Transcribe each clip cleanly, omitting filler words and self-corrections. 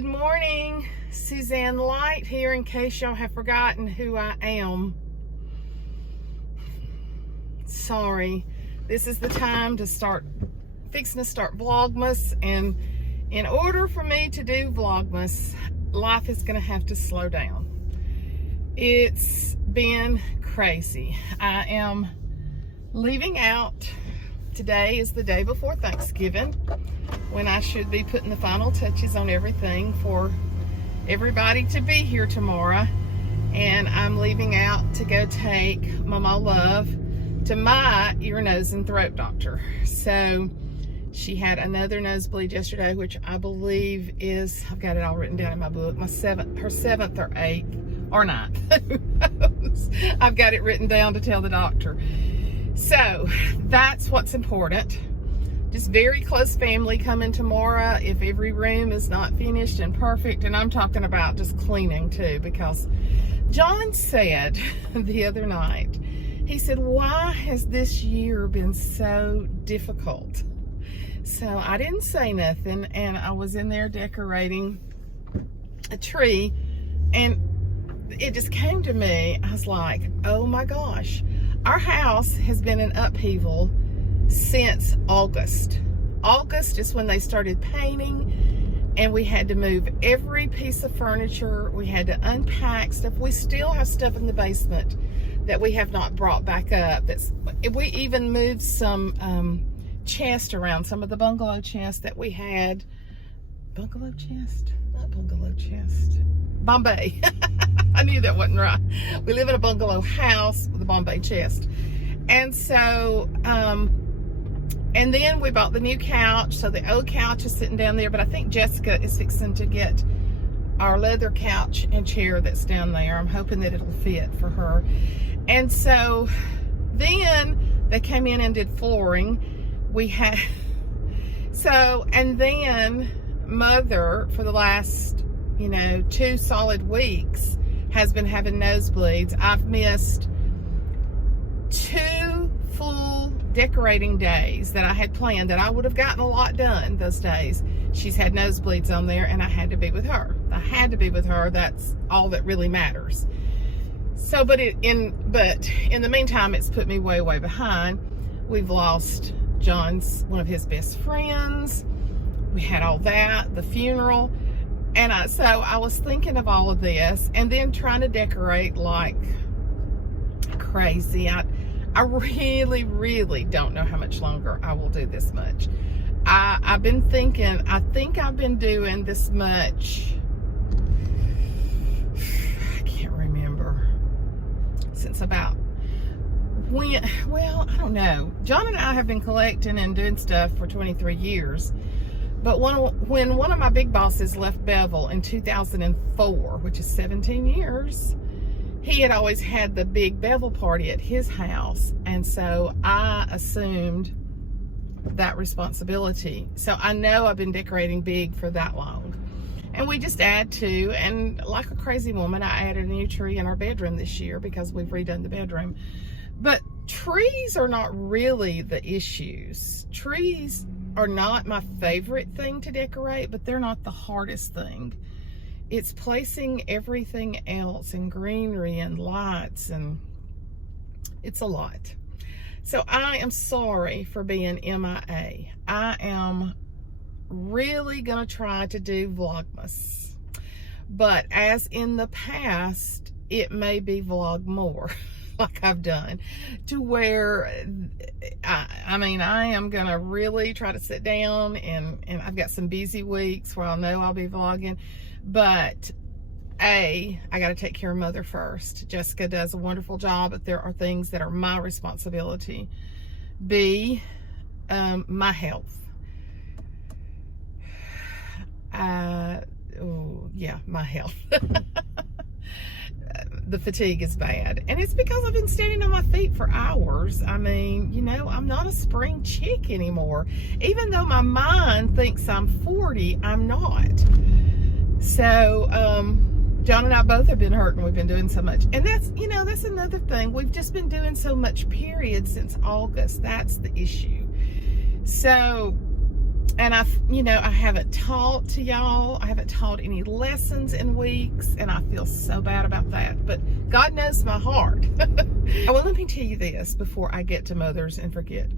Good morning, Suzanne Light here, in case y'all have forgotten who I am. Sorry, this is the time to start Vlogmas, and in order for me to do Vlogmas, life is gonna have to slow down. It's been crazy. I am leaving out. Today is the day before Thanksgiving, when I should be putting the final touches on everything for everybody to be here tomorrow. And I'm leaving out to go take Maw Maw Luv to my ear, nose, and throat doctor. So she had another nosebleed yesterday, which I believe is, I've got it all written down in my book, her seventh or eighth or ninth. Who knows? I've got it written down to tell the doctor. So that's what's important. Just very close family coming tomorrow. If every room is not finished and perfect, and I'm talking about just cleaning too, because John said the other night, he said, why has this year been so difficult? So I didn't say nothing, and I was in there decorating a tree, and it just came to me. I was like, oh my gosh, our house has been in upheaval since August. August is when they started painting, and we had to move every piece of furniture. We had to unpack stuff. We still have stuff in the basement that we have not brought back up. We even moved some chest around, some of the bungalow chests that we had. Bungalow chest? Not bungalow chest. Bombay. I knew that wasn't right. We live in a bungalow house with a Bombay chest. And so, and then we bought the new couch. So the old couch is sitting down there, but I think Jessica is fixing to get our leather couch and chair that's down there. I'm hoping that it'll fit for her. And so then they came in and did flooring. We had, so, and then Mother, for the last, 2 solid weeks, has been having nosebleeds. I've missed 2 full decorating days that I had planned, that I would have gotten a lot done those days. She's had nosebleeds on there, and I had to be with her. I had to be with her. That's all that really matters. So, but in the meantime, it's put me way behind. We've lost one of his best friends. We had all that, the funeral. And so I was thinking of all of this, and then trying to decorate like crazy. I really don't know how much longer I will do this much. I've been thinking, I think I've been doing this much, I can't remember, since about when, well, I don't know. John and I have been collecting and doing stuff for 23 years. But when one of my big bosses left Bevel in 2004, which is 17 years, he had always had the big Bevel party at his house. And so I assumed that responsibility. So I know I've been decorating big for that long. And we just add to, and like a crazy woman, I added a new tree in our bedroom this year because we've redone the bedroom. But trees are not really the issues. Trees are not my favorite thing to decorate, but they're not the hardest thing. It's placing everything else in greenery and lights, and it's a lot. So I am sorry for being MIA. I am really gonna try to do Vlogmas, but as in the past, it may be vlog more. Like I've done, to where I am gonna really try to sit down, and I've got some busy weeks where I'll know I'll be vlogging, but I gotta take care of Mother first. Jessica does a wonderful job, but there are things that are my responsibility. B, my health. My health. The fatigue is bad, and it's because I've been standing on my feet for hours. I'm not a spring chick anymore. Even though my mind thinks I'm 40, I'm not. So John and I both have been hurting. We've been doing so much, and that's another thing. We've just been doing so much, period, since August. That's the issue. So And I haven't taught to y'all. I haven't taught any lessons in weeks, and I feel so bad about that. But God knows my heart. Well, let me tell you this before I get to mothers and forget.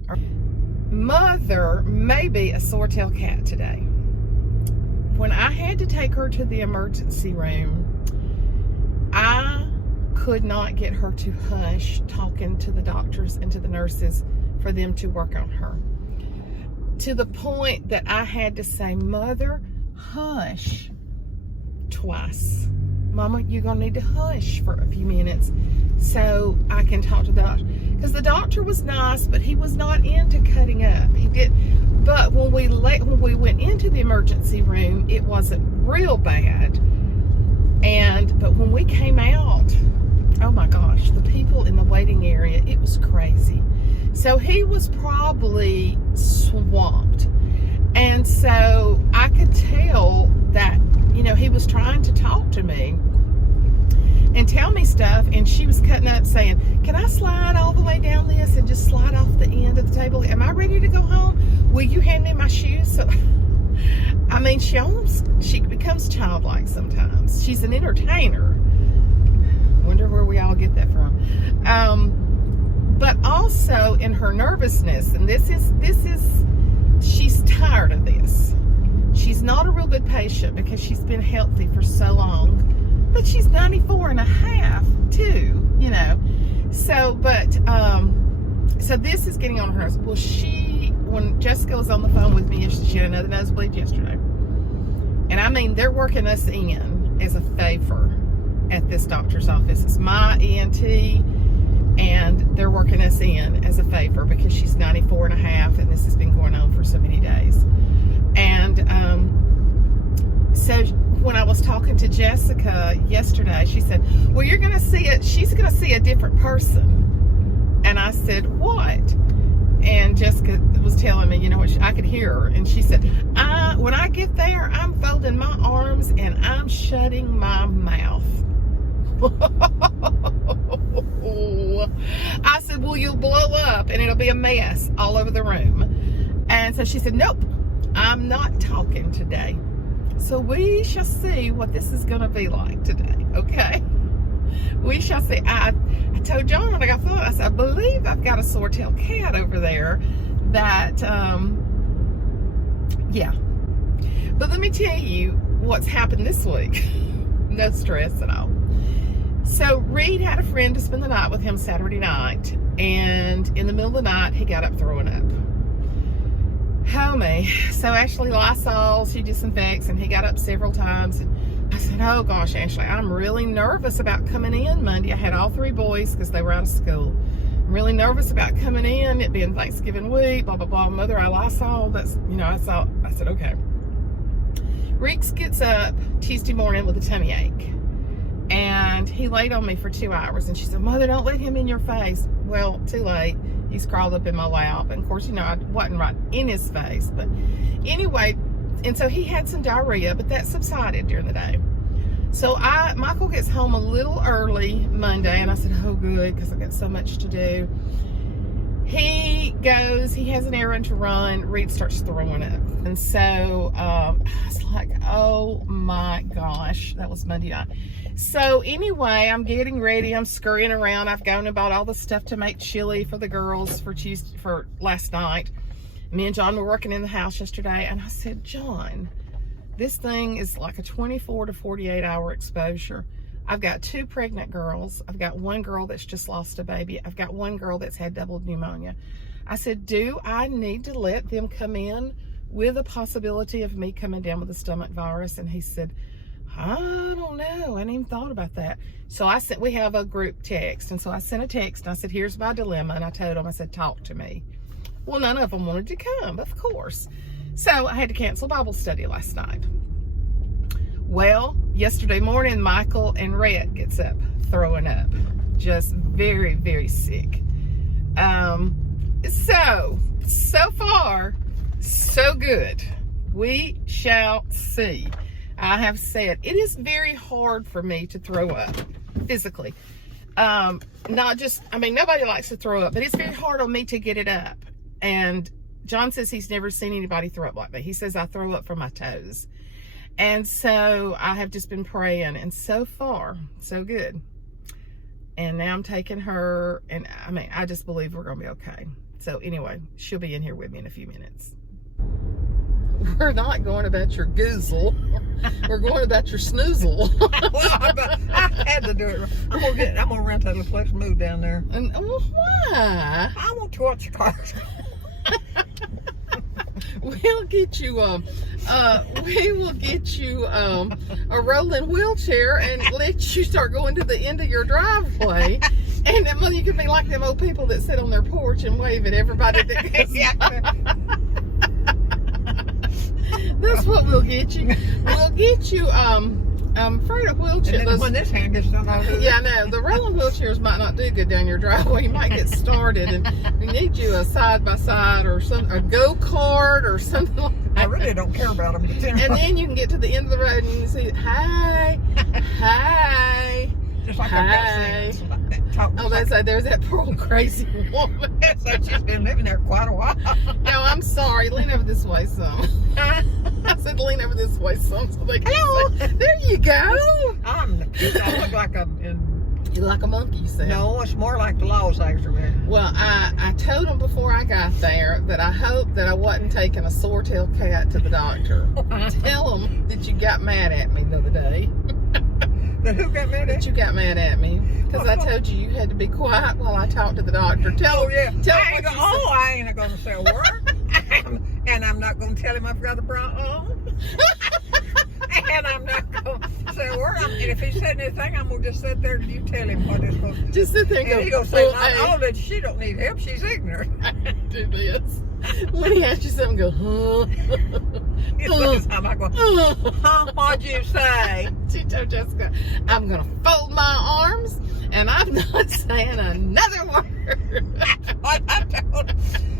Mother may be a sore tail cat today. When I had to take her to the emergency room, I could not get her to hush talking to the doctors and to the nurses for them to work on her. To the point that I had to say, Mother, hush, twice. Mama, you're going to need to hush for a few minutes so I can talk to the doctor. Because the doctor was nice, but he was not into cutting up. He did. But when we went into the emergency room, it wasn't real bad. But when we came out, oh my gosh, the people in the waiting area, it was crazy. So he was probably swamped. And so I could tell that, he was trying to talk to me and tell me stuff. And she was cutting up saying, can I slide all the way down this and just slide off the end of the table? Am I ready to go home? Will you hand me my shoes? So, she becomes childlike sometimes. She's an entertainer. Wonder where we all get that from. But also in her nervousness, and she's tired of this. She's not a real good patient because she's been healthy for so long, but she's 94 and a half too, So this is getting on her nerves. Well, when Jessica was on the phone with me, she had another nosebleed yesterday. And they're working us in as a favor at this doctor's office. It's my ENT, and they're working us in as a favor because she's 94 and a half, and this has been going on for so many days. And so when I was talking to Jessica yesterday, she said, well, she's going to see a different person. And I said, what? And Jessica was telling me, I could hear her. And she said, when I get there, I'm folding my arms and I'm shutting my mouth. I said, well, you'll blow up and it'll be a mess all over the room. And so she said, nope, I'm not talking today. So we shall see what this is going to be like today, okay? We shall see. I told John when I got through, I said, I believe I've got a sore tail cat over there that, yeah. But let me tell you what's happened this week. No stress at all. So Reed had a friend to spend the night with him Saturday night, and in the middle of the night, he got up throwing up. Homie. So Ashley Lysol, she disinfects, and he got up several times. And I said, oh gosh, Ashley, I'm really nervous about coming in Monday. I had all 3 boys because they were out of school. I'm really nervous about coming in, it being Thanksgiving week, blah, blah, blah. Mother, I Lysol. That's, I said, okay. Reeks gets up Tuesday morning with a tummy ache. And he laid on me for 2 hours. And she said, Mother, don't let him in your face. Well, too late. He's crawled up in my lap. And of course, I wasn't right in his face. But anyway, and so he had some diarrhea, but that subsided during the day. So Michael gets home a little early Monday. And I said, oh, good, because I've got so much to do. He goes, he has an errand to run. Reed starts throwing up. And so I was like, oh my gosh, that was Monday night. So anyway, I'm getting ready. I'm scurrying around. I've gone and bought all the stuff to make chili for the girls for last night. Me and John were working in the house yesterday. And I said, John, this thing is like a 24 to 48 hour exposure. I've got 2 pregnant girls. I've got 1 girl that's just lost a baby. I've got 1 girl that's had double pneumonia. I said, do I need to let them come in with a possibility of me coming down with a stomach virus? And he said, I don't know. I hadn't even thought about that. So we have a group text. And so I sent a text and I said, here's my dilemma. And I told them, I said, talk to me. Well, none of them wanted to come, of course. So I had to cancel Bible study last night. Well, yesterday morning, Michael and Rhett gets up throwing up. Just very, very sick. So far, so good. We shall see. I have said it is very hard for me to throw up physically. Nobody likes to throw up, but it's very hard on me to get it up. And John says he's never seen anybody throw up like that. He says I throw up from my toes. And so I have just been praying, and so far, so good. And now I'm taking her, and I mean, I just believe we're going to be okay. So anyway, she'll be in here with me in a few minutes. We're not going about your goozle. We're going about your snoozle. Well, I had to do it. I'm gonna rent that little place and move down there. And well, why? I want to watch cars. We'll get you we will get you a rolling wheelchair and let you start going to the end of your driveway. And then, well, you can be like them old people that sit on their porch and wave at everybody that goes. That's what we'll get you. We'll get you afraid of wheelchair. And then when this hand gets done over. Yeah, I know. The rolling wheelchairs might not do good down your driveway. You might get started, and we need you a side-by-side or a go-kart or something like that. I really don't care about them. And then you can get to the end of the road and you can see, hi, hi, just like hi. I've got saying. Oh, that's like, there's that poor old crazy woman. So she's been living there quite a while. No, I'm sorry. Lean over this way some. I said lean over this way some so they can Hello. say, there you go. I look like You like a monkey, you said. No, it's more like the laws actually. Well, I told them before I got there that I hoped that I wasn't taking a sore-tailed cat to the doctor. Tell them that you got mad at me the other day. That who got mad at That you got mad at me because I told you had to be quiet while I talked to the doctor. Tell him what you said. I ain't going to say a word. And I'm not going to tell him I've got a brown and I'm not going to say a word. And if he said anything, I'm going to just sit there and you tell him what it's supposed to do. Just sit there and He's going to say, oh, that she don't need help. She's ignorant. Do this. When he asks you something, go, huh? I'm not going, huh, what'd you say? She told Jessica, I'm going to fold my arms and I'm not saying another word. That's what I told her.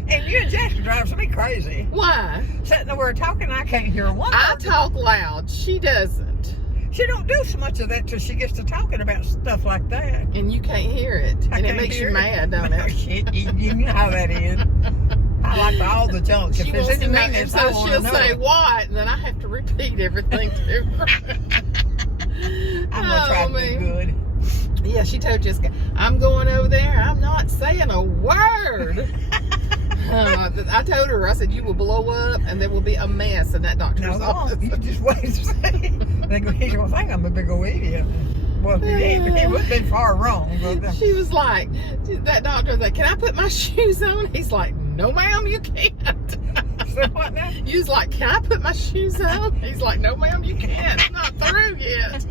And you and Jessica drives me crazy. Why? Sitting over talking, I can't hear one word. I talk loud. She doesn't. She don't do so much of that till she gets to talking about stuff like that. And you can't hear it. And it makes you mad, don't it? You know how that is. I like all the junk. She wants to know, and so she'll say what, and then I have to repeat everything to her. I'm gonna try to be good. Yeah, she told Jessica, I'm going over there. I'm not saying a word. I told her, I said, you will blow up and there will be a mess in that doctor's office. You just wait to see. He's going to think I'm a big old idiot. Well, he wouldn't be far wrong. But, she was like, that doctor was like, can I put my shoes on? He's like, no ma'am, you can't. So what now? You was like, can I put my shoes on? He's like, no ma'am, you can't. I'm not through yet.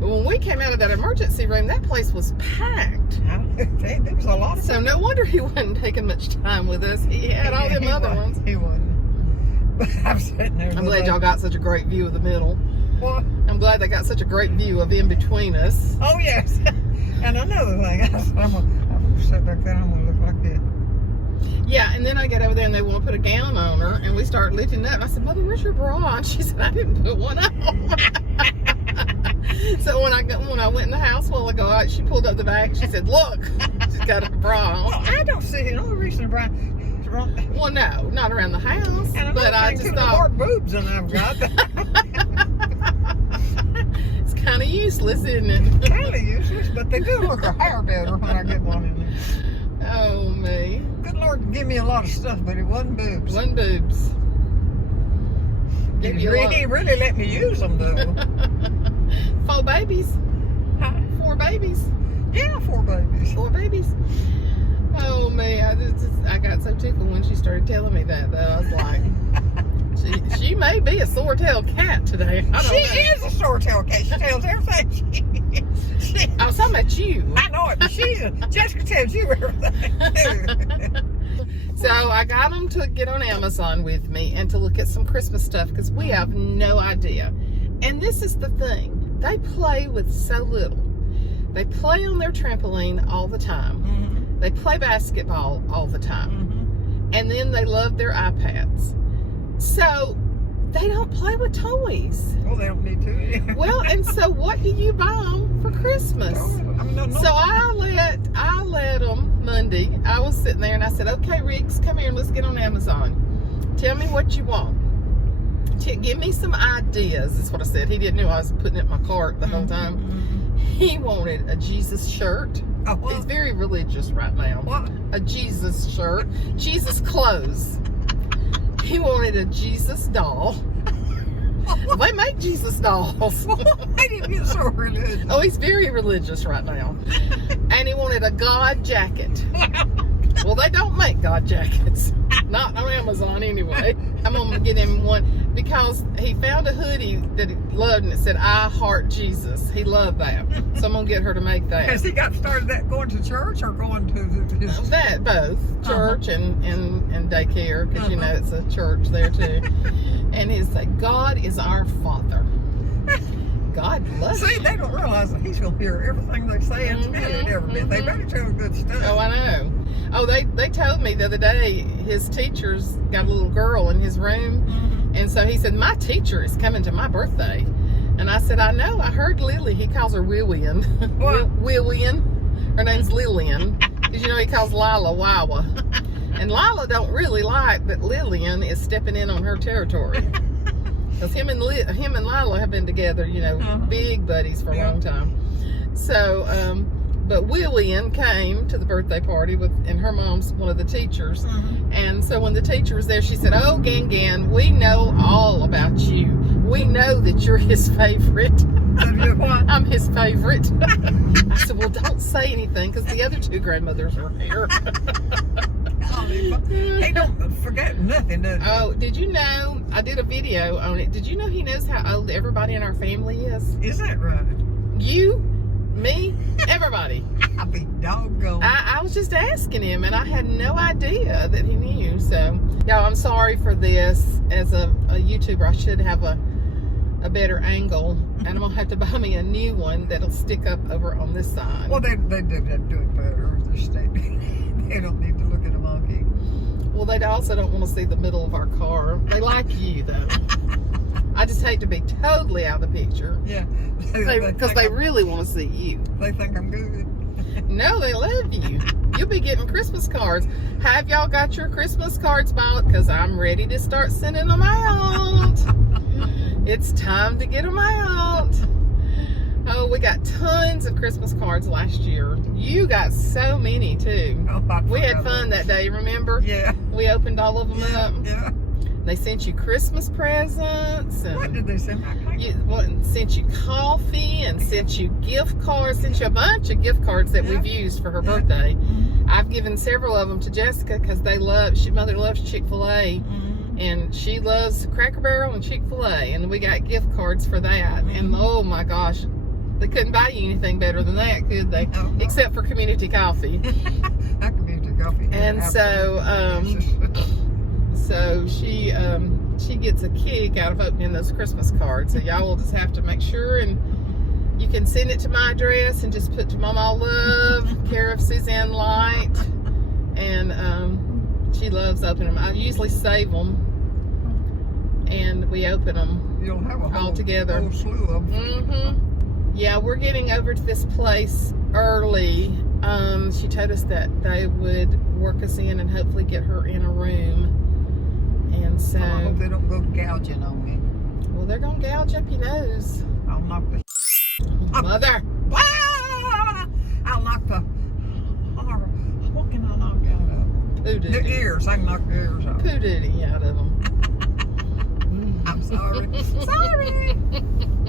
But when we came out of that emergency room, that place was packed. There was a lot of so no wonder he wasn't taking much time with us. He had all them other ones. He wasn't. But I'm sitting there. I'm glad y'all got such a great view of the middle. What? I'm glad they got such a great view of in between us. Oh, yes. And another thing, I'm going to sit back there and I'm going to look like that. Yeah, and then I get over there and they want to put a gown on her, and we start lifting up. I said, Mother, where's your bra? And she said, I didn't put one on. So when I went in the house a while ago, she pulled up the back. She said, look, she's got a bra on. Well, I don't see no reason to Well, no, not around the house. And but I just thought more boobs than I've got. It's kind of useless, isn't it? Kind of useless, but they do look a hair better when I get one in there. Oh, me. Good Lord, give me a lot of stuff, but it wasn't boobs. Wasn't boobs. He really let me use them, though. 4 babies. Huh? 4 babies. Yeah, 4 babies. 4 babies. Oh, me. I got so tickled when she started telling me that, though. I was like, she may be a sore-tailed cat today. She is a sore-tailed cat. She tells everything. I was talking about you. I know it, but Jessica tells you everything, too. So I got them to get on Amazon with me and to look at some Christmas stuff because we have no idea. And this is the thing. They play with so little. They play on their trampoline all the time. Mm-hmm. They play basketball all the time. Mm-hmm. And then they love their iPads. So They don't play with toys. Well, they don't need to. Well, and so what do you buy them for Christmas? No. So I let them Monday. I was sitting there and I said, okay, Riggs, come here and let's get on Amazon. Tell me what you want. Give me some ideas. That's what I said. He didn't know I was putting it in my cart the whole time. He wanted a Jesus shirt. Oh, what? He's very religious right now. What? A Jesus shirt. Jesus clothes. He wanted a Jesus doll. They make Jesus dolls. I didn't get so religious. Oh, he's very religious right now. And he wanted a God jacket. Well, they don't make God jackets. Not on Amazon anyway. I'm going to get him one because he found a hoodie that he loved and it said, I heart Jesus. He loved that. So I'm going to get her to make that. Has he got started that going to church or going to his... That, both. Church and daycare, because you know it's a church there too. And he's like, God is our Father. God loves you. See, they don't realize that he's going to hear everything they say and tell it every bit. They better tell him good stuff. Oh, I know. Oh, they told me the other day his teacher's got a little girl in his room. And so he said, my teacher is coming to my birthday. And I said, I know. I heard Lily. He calls her Willian. What? Willian. Her name's Lillian. Because, you know, he calls Lila Wawa. And Lila don't really like that Lillian is stepping in on her territory. Because him and Lila have been together, you know, big buddies for a long time. So, but Willian came to the birthday party and her mom's one of the teachers. And so when the teacher was there, she said, oh, Gan, we know all about you. We know that you're his favorite. I'm his favorite. I said, well, don't say anything because the other two grandmothers are here. He don't forget nothing, does he? Oh, did you know, I did a video on it. Did you know he knows how old everybody in our family is? Is that right? You, me, everybody. I'll be doggone. I was just asking him, and I had no idea that he knew. So, y'all, I'm sorry for this. As a YouTuber, I should have a better angle, and I'm gonna have to buy me a new one that'll stick up over on this side. Well, they do it better. They don't need to look at a monkey. Well, they also don't want to see the middle of our car. They like you, though. I just hate to be totally out of the picture. Yeah. Because they really want to see you. They think I'm good. No, they love you. You'll be getting Christmas cards. Have y'all got your Christmas cards bought? Because I'm ready to start sending them out. It's time to get them out. Oh, we got tons of Christmas cards last year. You got so many, too. Oh, We had fun that day, remember? Yeah. We opened all of them up. Yeah. They sent you Christmas presents. And What did they send me? Sent you coffee and sent you gift cards. Sent you a bunch of gift cards that we've used for her birthday. I've given several of them to Jessica because Mother loves Chick-fil-A. And she loves Cracker Barrel and Chick-fil-A. And we got gift cards for that. And oh my gosh, they couldn't buy you anything better than that, could they? No. Except for community coffee. Community coffee. And so she gets a kick out of opening those Christmas cards. So y'all will just have to make sure, and you can send it to my address and just put to Maw Maw Luv, care of Suzanne Light. And she loves opening them. I usually save them, and we open them. You'll have a all together. whole slew of them. Yeah, we're getting over to this place early. She told us that they would work us in and hopefully get her in a room. And so, I hope they don't go gouging on me. well, they're gonna gouge up your nose. I'll knock the Mother. I'll knock the. What can I knock out of? Poo The dooty. ears. I can knock the ears out. Poo dooty out of them. I'm sorry. Sorry.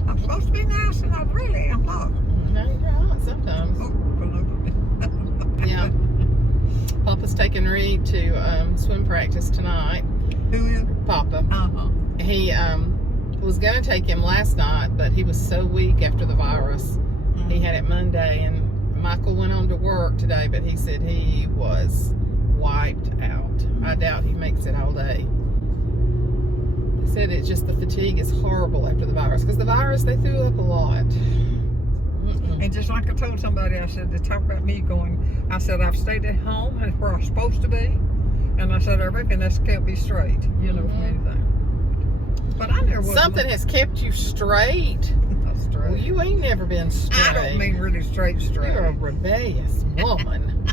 I'm supposed to be nice, and I really am not. No, you're not sometimes. Oh, Yeah. Papa's taking Reed to swim practice tonight. Who is? Papa. He was going to take him last night, but he was so weak after the virus. He had it Monday, and Michael went on to work today, but he said he was wiped out. I doubt he makes it all day. He said it's just the fatigue is horrible after the virus, because the virus, they threw up a lot. And just like I told somebody, I said, to talk about me going, I said, I've stayed at home and where I'm supposed to be. And I said, I reckon this can't be straight, you know, for anything. But I was Something has kept you straight. Not straight. Well, you ain't never been straight. I don't mean really straight. You're a rebellious woman.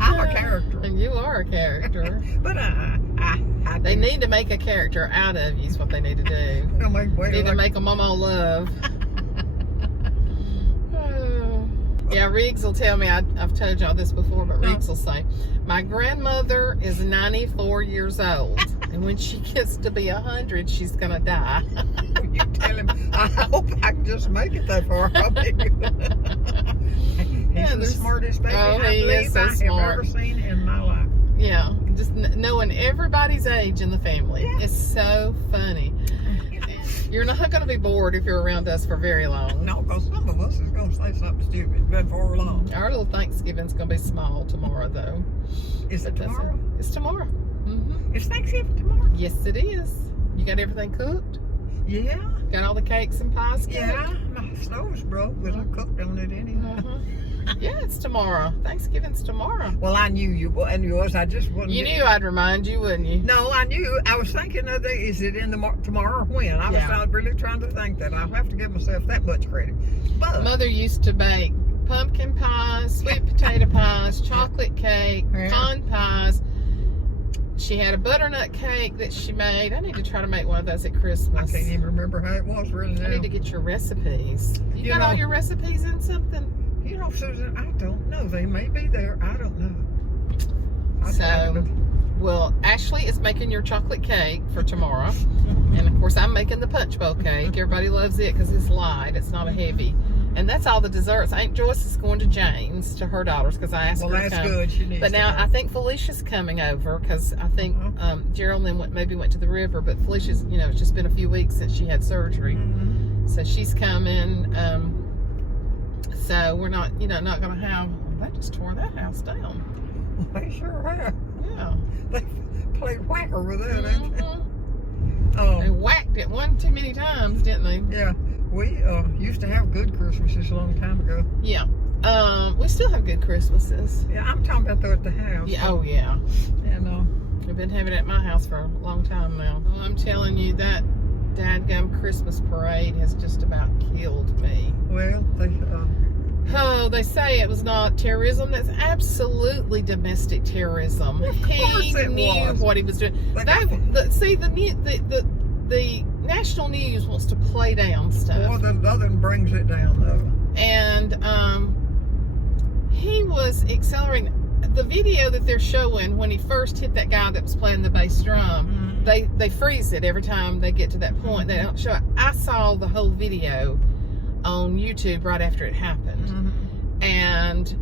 I'm a character. And you are a character. But They need to make a character out of you is what they need to do. They need to make a Maw Maw Luv. Yeah, Riggs will tell me, I've told y'all this before, but Riggs will say, my grandmother is 94 years old, and when she gets to be 100, she's going to die. You tell him, I hope I can just make it that far. He's the smartest baby I believe I have ever seen in my life. Yeah, just knowing everybody's age in the family. Yeah. It's so funny. You're not going to be bored if you're around us for very long. No, because some of us is going to say something stupid before long. Our little Thanksgiving's going to be small tomorrow, though. Is it tomorrow? It's tomorrow. Mm-hmm. It's Thanksgiving tomorrow? Yes, it is. You got everything cooked? Yeah. Got all the cakes and pies cooked? Yeah. My stove's broke, but I cooked on it anyway. Yeah, it's tomorrow. Thanksgiving's tomorrow. Well, I knew you was. I just wasn't. You knew I'd remind you, wouldn't you? No, I knew. I was thinking of is it in the tomorrow or when? I was really trying to think that. I'll have to give myself that much credit. But Mother used to bake pumpkin pies, sweet potato pies, chocolate cake, pecan pies. She had a butternut cake that she made. I need to try to make one of those at Christmas. I can't even remember how it was really now. I need to get your recipes. You got all your recipes in something? You know, Susan, I don't know. They may be there. I don't know. Well, Ashley is making your chocolate cake for tomorrow. And, of course, I'm making the punch bowl cake. Everybody loves it because it's light. It's not a heavy. And that's all the desserts. Aunt Joyce is going to Jane's, to her daughters, because I asked her to come. Well, that's good. She needs but now I think Felicia's coming over because I think Geraldine maybe went to the river. But Felicia's, it's just been a few weeks since she had surgery. So she's coming. So we're not, not going to have, they just tore that house down. They sure have. Yeah. They played whacker with that, ain't they? They whacked it one too many times, didn't they? Yeah. We used to have good Christmases a long time ago. Yeah. We still have good Christmases. Yeah, I'm talking about though at the house. Yeah. Oh, yeah. And we've been having it at my house for a long time now. Oh, I'm telling you, that dadgum Christmas parade has just about killed me. Well, they say it was not terrorism. That's absolutely domestic terrorism. He knew what he was doing. The national news wants to play down stuff. Well, the other one brings it down though. And he was accelerating. The video that they're showing when he first hit that guy that was playing the bass drum, they freeze it every time they get to that point. They don't show it. I saw the whole video on YouTube right after it happened. And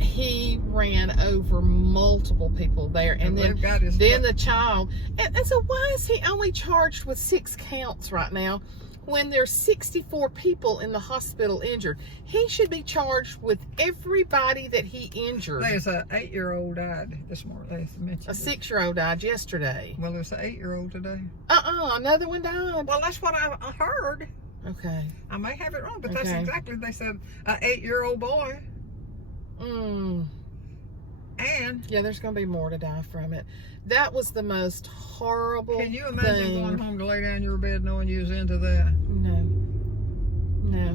he ran over multiple people there. And then the child. And so why is he only charged with 6 counts right now when there's 64 people in the hospital injured? He should be charged with everybody that he injured. There's an 8-year-old died this morning. A 6-year-old died yesterday. Well, there's an 8-year-old today. Another one died. Well, that's what I heard. Okay. I may have it wrong, but that's exactly, they said an 8-year-old boy. And yeah, there's going to be more to die from it. That was the most horrible thing. Can you imagine going home to lay down in your bed knowing you was into that? No.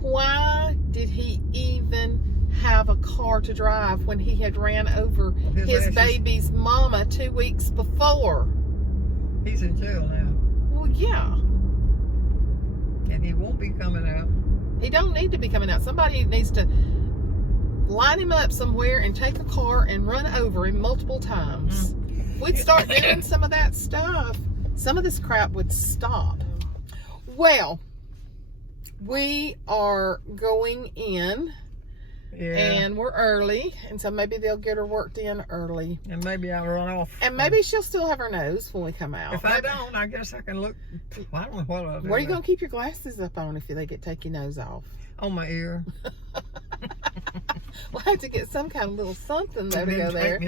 Why did he even have a car to drive when he had ran over his baby's mama 2 weeks before? He's in jail now. Well, yeah. And he won't be coming out. He don't need to be coming out. Somebody needs to line him up somewhere and take a car and run over him multiple times. If we'd start doing some of that stuff, some of this crap would stop. Well, we are going in. Yeah. And we're early, and so maybe they'll get her worked in early. And maybe I'll run off. And maybe she'll still have her nose when we come out. If I don't, I guess I can look. I don't know what I'll do. Where are you going to keep your glasses up on if they take your nose off? On my ear. We'll have to get some kind of little something there to go there.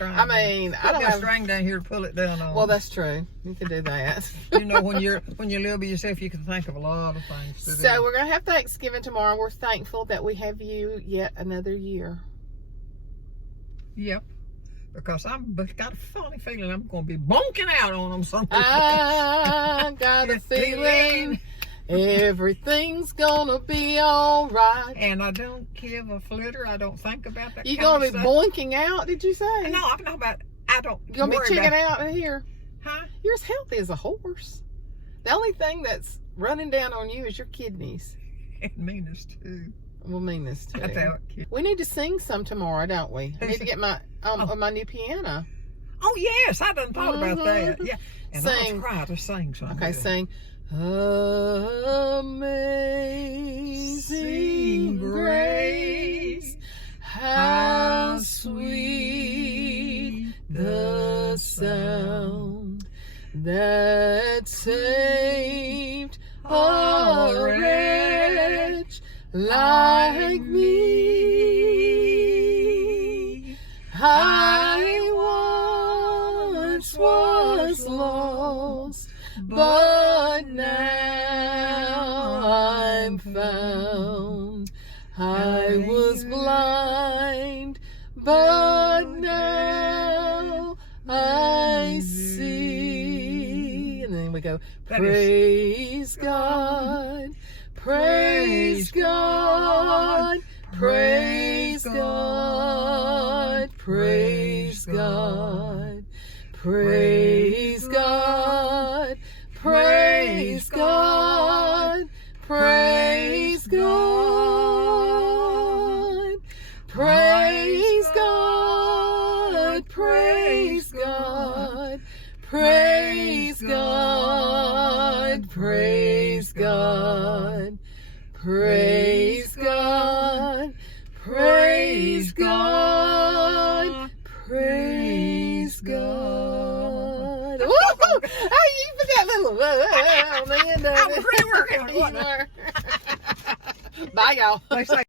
I mean, I don't have have a string down here to pull it down on. Well, that's true. You can do that. When you live by yourself, you can think of a lot of things to do. So we're gonna have Thanksgiving tomorrow. We're thankful that we have you yet another year. Yep. because I've got a funny feeling I'm going to be bonking out on them someday. I got a feeling everything's gonna be all right. And I don't give a flitter. I don't think about that. You gonna be boinking out? Did you say? No, I'm talking about. I don't. You gonna be checking out in here? Huh? You're as healthy as a horse. The only thing that's running down on you is your kidneys. And meanness too. Well, meanness too. I tell you. We need to sing some tomorrow, don't we? I need to get my my new piano. Oh yes, I done thought about that. Yeah. And Sing. I'll try to sing something. Okay, sing. Amazing grace, how sweet the sound that saved a wretch like me. I once was lost, but now I'm found. I was blind, but now I see. And then we go, praise God, praise God, praise God, praise God, praise God, praise God, praise God, praise God, praise God, praise God, praise God, praise God, praise God, praise God. Woo! Oh, you put that little on the end of it. I was really working on it. Bye, y'all.